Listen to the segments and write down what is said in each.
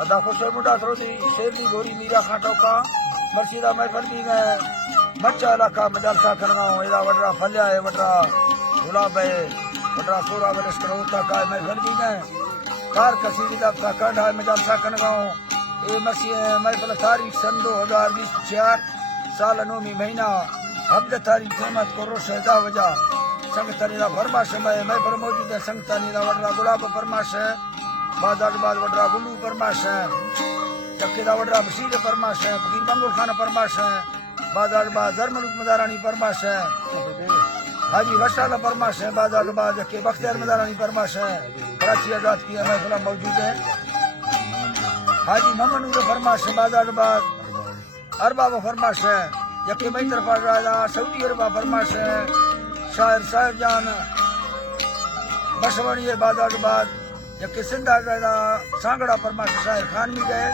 अदा खुशर मुंडा थरोदी शेरली गोरी मीरा खाटो का मर्शिदा महफल भी गए मच्चा इलाका मदरसा करगांव एदा वडरा फल्या है वडरा गुलाब है वडरा सोरा वरस करोता का महफल भी गए कार कसीदी दा प्रखंड है मदरसा करगांव ए मसीह महफल तारीख सन 2024 साल 9 महीना हफ्ते तारीख सहमत करो शहदा वजा संगतनी दा फरमाश में महफल मौजूद है संगतनी दा वडरा गुलाब फरमाश है बाजार बाद वडरा गुल्लू फरमाश है चक्केदा वडरा बशीर फरमाश है फकीर मंगोल खान फरमाश है बाजार बाद धर्मलुक मदारानी फरमाश है हाजी वशाला फरमाश है बाजार बाद के बख्तियार मदारानी फरमाश है कराची आजाद की महफिल मौजूद है हाजी मोहम्मद नूर फरमाश है बाजार बाद अरबाब फरमाश है यके मई तरफ राजा सऊदी अरबा फरमाश है शायर साहिब जान बसवणी बाजार बाद यके सिंधा राजा सांगड़ा फरमाश शायर खान भी गए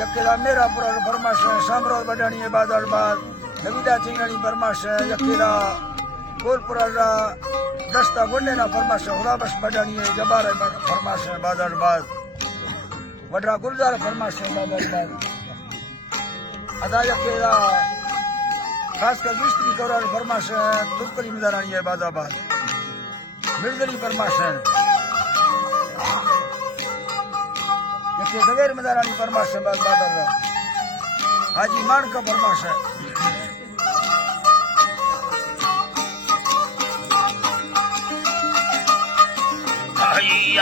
यकेदा मेरा पुरा फरमाश है शामरोद बडानी बाजार बाद नवीदा चिंगणी फरमाश है यकेदा गोलपुरा दस्ता गुंडेना फरमाश है गुलाबश बडानी जबार फरमाश है बाजार बाद वडरा गुलजार फरमाश है बाजार बाद अदा यकेदा खासकर मिस्त्री कौराल फरमाश है तुकरी मदारानी है बाजार बाद मिर्जली फरमाश है यके सवेर मदारानी फरमाश है बाजार हाजी मान का फरमाश है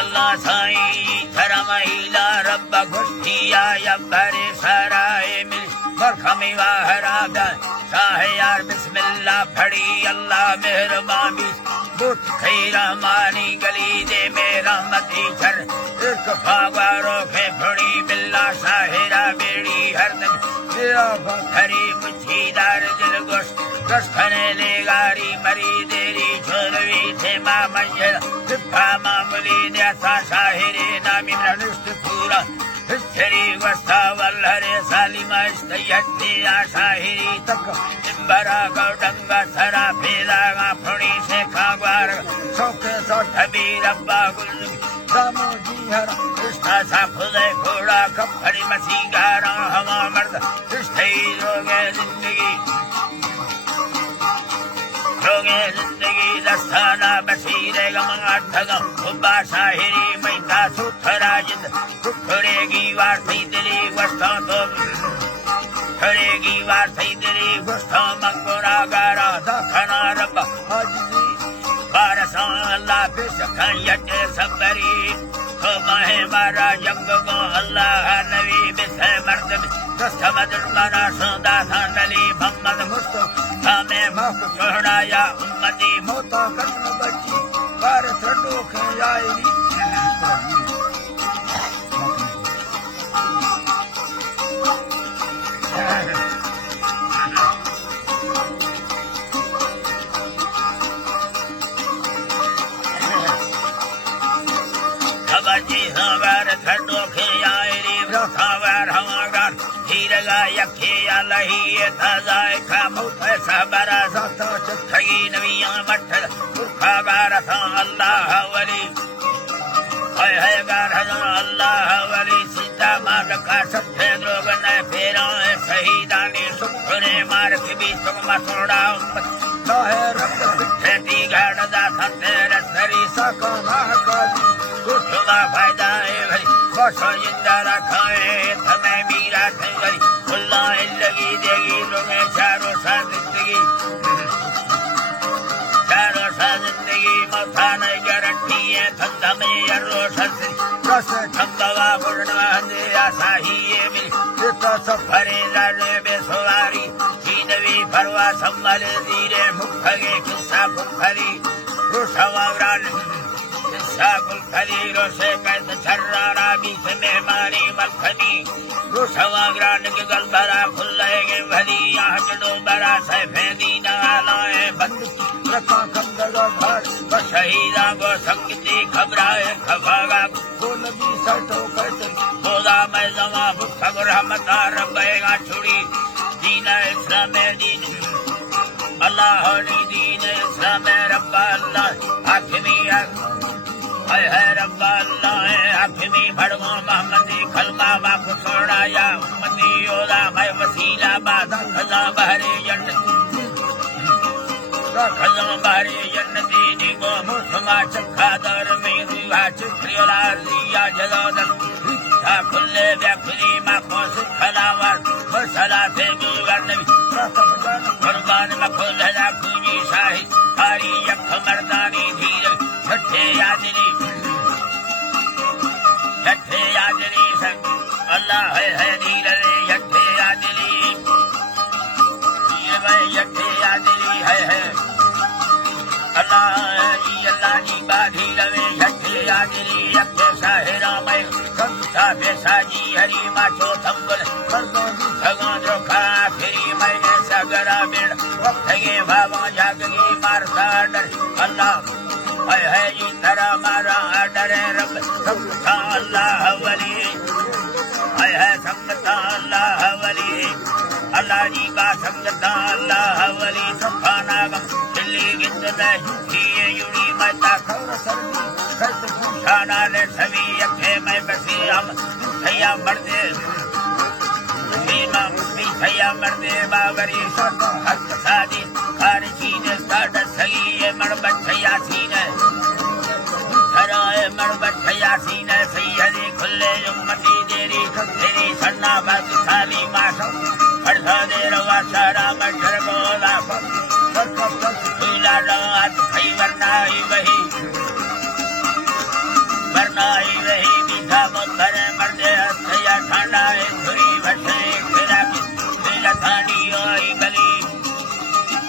अल्लाह साईं धरमहिला रब्बा घुष्टिया या भरे सराय मिल मरखमी वाहरा शाह यार बिस्मिल्लाह फड़ी अल्लाह मेहरबानी बुत खैरा मानी गली दे मेरा मती छर एक फावारो खे फड़ी बिल्ला साहिरा बेड़ी हर दिन मेरा हरी मुछीदार दिल गोश रस खने ले गारी मरी देरी छोरवी थे मामय्या सिफा मामूली न्यासा शाहिरे नामी मनुष्ट पूरा हिस्सरी वस्ता वल्लरे सालिमा इस्तयत्ती आशाहिरी तक बरा गौडंगा सरा फेदागा फुणी से खागवार सौखे सौठबी रब्बा गुल रामो जी हर इस्ता सा खुदे घोड़ा कफड़ी मसी गारा हवा मर्द इस्ते रोगे जिंदगी दस्ताना बसीरे गमाट भगम खुबा शाहिरी मैता सुथरा जिंद खुरेगी वार थी दिली वस्ता तो खरेगी वार थी दिली वस्ता मंगोरा गारा दखना रब्बा हाजी बारसा अल्लाह बेशखा यटे सबरी तो माहे मारा जंग को अल्लाह नबी बिसे मर्द दस्तमद मारा सदा थानली मोहम्मद मुस्तफा में मौक छोड़ाया उम्मती मोता कत्ल बची बार थडो खयाई यखे अलही थाजाए खामुत सबरा सतो चखई नबिया मठ पुरखा गारथा अल्लाह वली हाय हाय गारथा अल्लाह वली सीता मार का सत्य द्रोग न फेरा शहीदानी सुखरे मार के भी सुगम सोड़ा है रब पिठे गाड़ दा तेरे सरी सका ना का कुछ ना फायदा है भाई बस जिंदा रखाए तमे मीरा ठंगरी खुला लगी देगी लोगे चारों सा जिंदगी मथा नहीं गारंटी है धंधा में यरो सस्ती बस ठंडवा बुढ़वा दे आशा ही ये मिल तो सफरे लाने बेसवारी चीनवी फरवा संभाले धीरे मुखगे किस्सा फुखरी रुसवावरान गुलखली रोसे कैसे छर्रारा बीच में मारी मलखनी रुसवाग्रान के गल बरा खुल्लेगे भली यहाँ चलो बरा सफेदी नालाए बंद रखा कंदगा घर बशहीदा गो संगीती खबराए खफागा को नबी सटो कैसे बोदा मैं जमा भुखा गो रहमता रब्बेगा छुड़ी दीन इस्लाम दीन अल्लाह दीन इस्लाम रब्बा अल्लाह हाकिमी है रब्बा अल्लाह हाकिमी भड़गो मोहम्मदी खलमा खजा बहरे जन्नत खजा बहरे जन्नती निगो मुसमा चखा दर में रिवा चित्रियोला रिया जलादन था खुले व्याखुली माखो सुखलावर मसला थे गुवर नबी कुर्बान मखो धला कुनी शाही हारी यख मर्दानी धीर छठे यादनी संग अल्लाह है धीर रे यठे यादनी ये भाई यठे यादनी है अल्लाह की बाधी रवे यठे यादनी यखे साहेरा में संता बेसाजी हरि माचो थंबल भगवान जो खा फिरी मैंने सगरा बेड़ वक्तगे भावा जागगी मारता डर अल्लाह है जी तेरा मारा डरे रब संगता अल्लाह वली है संगता अल्लाह वली अल्लाह जी का संगता अल्लाह वली सुखाना गम दिल्ली गिद्द झूठी युड़ी माता खौर सरदी खर्च पूछाना ले सभी अखे में बसी हम भैया मर्दे भैया मर्दे बाबरी सट हक सादी खारजी ने स्टार्ट सही ये मरबत भैया सीने हराए मरबत भैया सीने सही हरी खुले उम्मती देरी तेरी सन्ना बस खाली माशो हरसा दे रवा सारा मशर बोला फूला डात भई वरनाई वही बीजा मुद्दर मर्दे हस्तया ठांडा है धुरी भटे फिरा फिरा थानी आई बली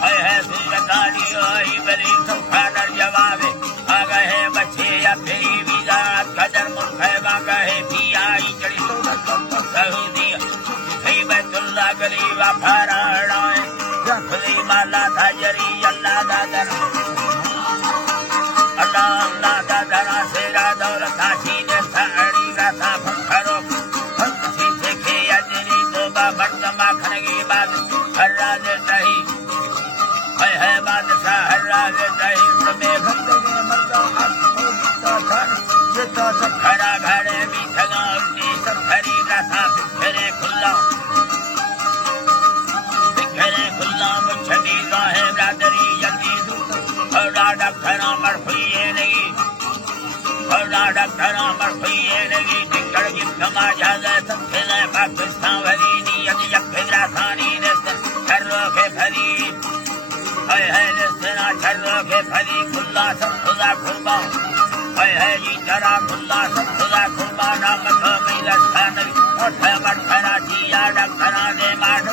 है फिरा थानी आई बली सुखानर जवाबे आ गए बच्चे या फिरी बीजा कदर मुखैबा कहे भी आई चढ़ी सऊदी भई बैतुल्ला गली वफारा हड़ाए खुली माला था जरी अल्लाह दादर अल्लाह दादरा सेरा दौलत सीने साड़ी राता फखरो फंसी से खे अजरी तोबा मर्दमा खनगी बात हर्रा दे दही है बादशाह हर्रा दे दही में भक्तगे मर्दा आपको खान जिता सब खड़ा घरे भी ठगा उल्टी सब खरी राता फिरे खुल्ला मुछदी गाहे ब्रादरी जल्दी औला डॉक्टरा मर हुई नहीं औला डॉक्टरा मर हुई नहीं टिकड़ की कमा जाए सब खेले पाकिस्तान भरी नी यदि यखरा खानी ने छर्रो के भरी है निस्ना छर्रो के भरी खुल्ला सब खुदा खुरबा है जी जरा खुल्ला सब खुदा खुरबा नाम तो मिला स्थान और मरखरा जिया डॉक्टरा ने मार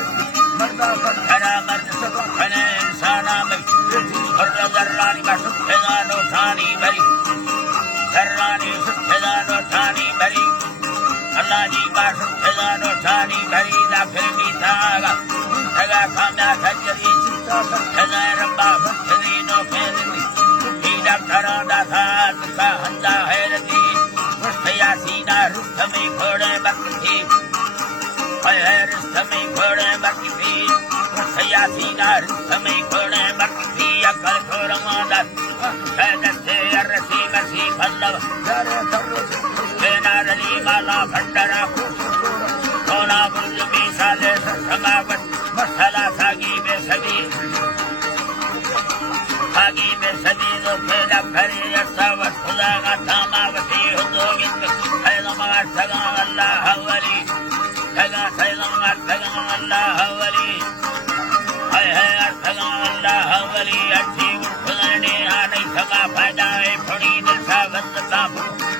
मर्दा पत्थरा मर्द सब खने इंसाना में और जर्रानी का सुखेदानो ठानी भरी जर्रानी सुखेदानो ठानी भरी अल्लाह जी का सुखेदानो ठानी भरी लाखिर भी थागा थगा खाना खजरी चित्ता सुखेदा रब्बा भक्ति नो खेलती ही डॉक्टरा दाथा तुका हंदा हैरती रुस्तया सीना रुस्त में घोड़े बकती है रुस्त में घोड़े बकती सयासीना रुस्तमे घोड़े बकती अकल खोरमादा सदसे अरसी मसी पल्लव सेना रली माला भंडारा सोना बुर्ज में साले समावत मसाला सागी में सदी तो खेला खरी असावत खुदा का थामावती हुदोगिंद सैलमार सगा अल्लाह वली सगा सैलमार सगा अल्लाह वली है अल्लाह वली अच्छी खुदाने आने समा फायदा है थोड़ी दिलसा वंदता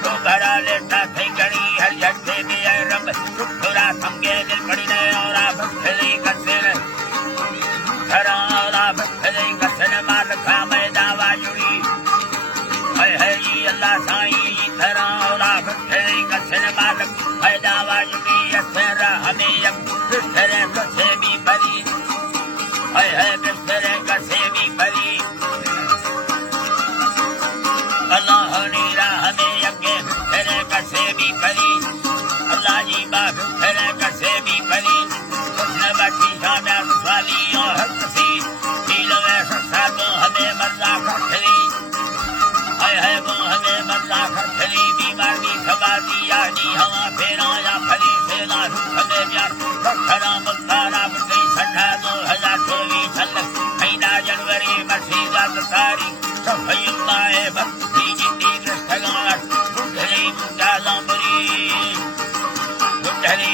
तो भरा लेता थे गड़ी हर झटके भी है रब थोड़ा समझे दिल पड़ी ने और आप खली कसर खरा और आप खली कसर मार खा मैं दावा जुड़ी है ये अल्लाह साईं खरा और आप खली कसर मार है दावा जुड़ी असर हमें अब तरह कसे भी भरी है बिस्तरे कसे भी भरी अल्लाह नीरा हमें यज्ञ बिस्तरे कसे भी भरी अल्लाह जी बात बिस्तरे कसे भी भरी उसने बच्ची शामिया वाली और हक सी नीलवे सस्ता तो हमें मर्दा खरी है वो हमें मर्दा खरी बीमारी सवादी यानी हवा पे करे मसीदात तारी सफयुल्लाह भक्ति जिंदी कृष्णगार बुद्धले मुजालमरी बुद्धले